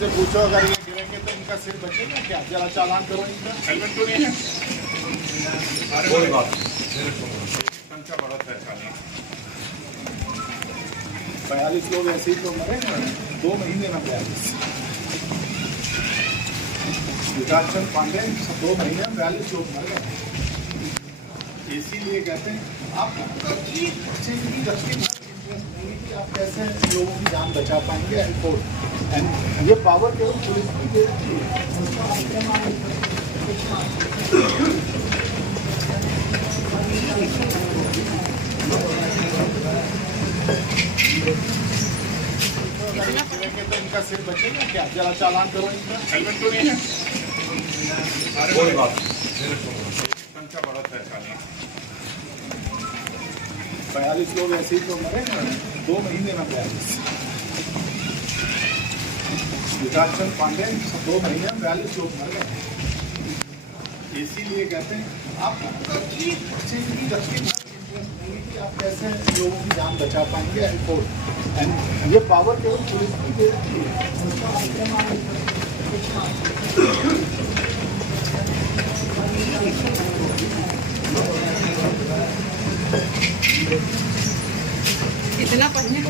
से पूछो अगर ये गिरेंगे तो इनका सिर बचेगा क्या? जरा चालान करो इनका। हेलमेट तो नहीं है। कोई बात संख्या बढ़त है। 42 लोग ऐसे ही तो मरे ना 2 महीने में। 42 विकासचंद पांडे 2 महीने में 42 लोग मर गए। इसीलिए कहते हैं आप आप कैसे लोगों की जान बचा पाएंगे। एंड ये पावर केवल पुलिस की दे रही है। तो इनका सिर बचेगा क्या? जरा चालान करो इनका। हेलमेट तो नहीं है। कोई बात संख्या बढ़त है। 42 लोग ऐसे ही तो मरे ना 2 महीने में। 42 विकासचंद पांडे 2 महीने में 42 लोग मर गए। इसीलिए कहते हैं आप आप कैसे लोगों की जान बचा पाएंगे। एंड ये पावर केवल पुलिस की दे रही है। इतना पढ़ने को